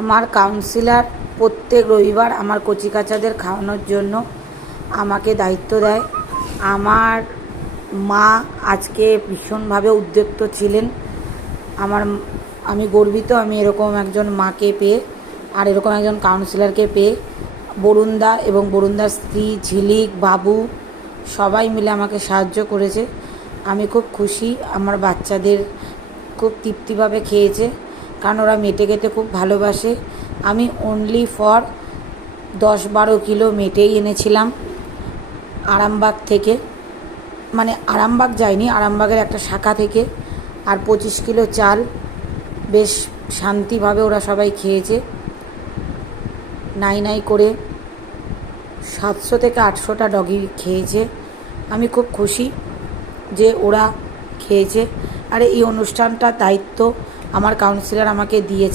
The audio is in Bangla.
আমার কাউন্সিলর প্রত্যেক রবিবার আমার কচিকাঁচাদের খাওয়ানোর জন্য আমাকে দায়িত্ব দেয়। আমার মা আজকে ভীষণভাবে উদ্যোক্ত ছিলেন। আমি গর্বিত আমি এরকম একজন মাকে পেয়ে, আর এরকম একজন কাউন্সিলরকে পেয়ে। বরুণদা এবং বরুণদার স্ত্রী ঝিলিক, বাবু সবাই মিলে আমাকে সাহায্য করেছে। আমি খুব খুশি। আমার বাচ্চাদের খুব তৃপ্তিভাবে খেয়েছে, কারণ ওরা মেটে খেতে খুব ভালোবাসে। আমি অনলি ফর 10-12 কিলো মেটেই এনেছিলাম আরামবাগ থেকে, মানে আরামবাগ যায়নি, আরামবাগের একটা শাখা থেকে। আর 25 কিলো চাল। বেশ শান্তিভাবে ওরা সবাই খেয়েছে। নাই করে 700 থেকে 800টা ডগি খেয়েছে। আমি খুব খুশি যে ওরা খেয়েছে। আর এই অনুষ্ঠানটার দায়িত্ব আমার কাউন্সিলর আমাকে দিয়েছে।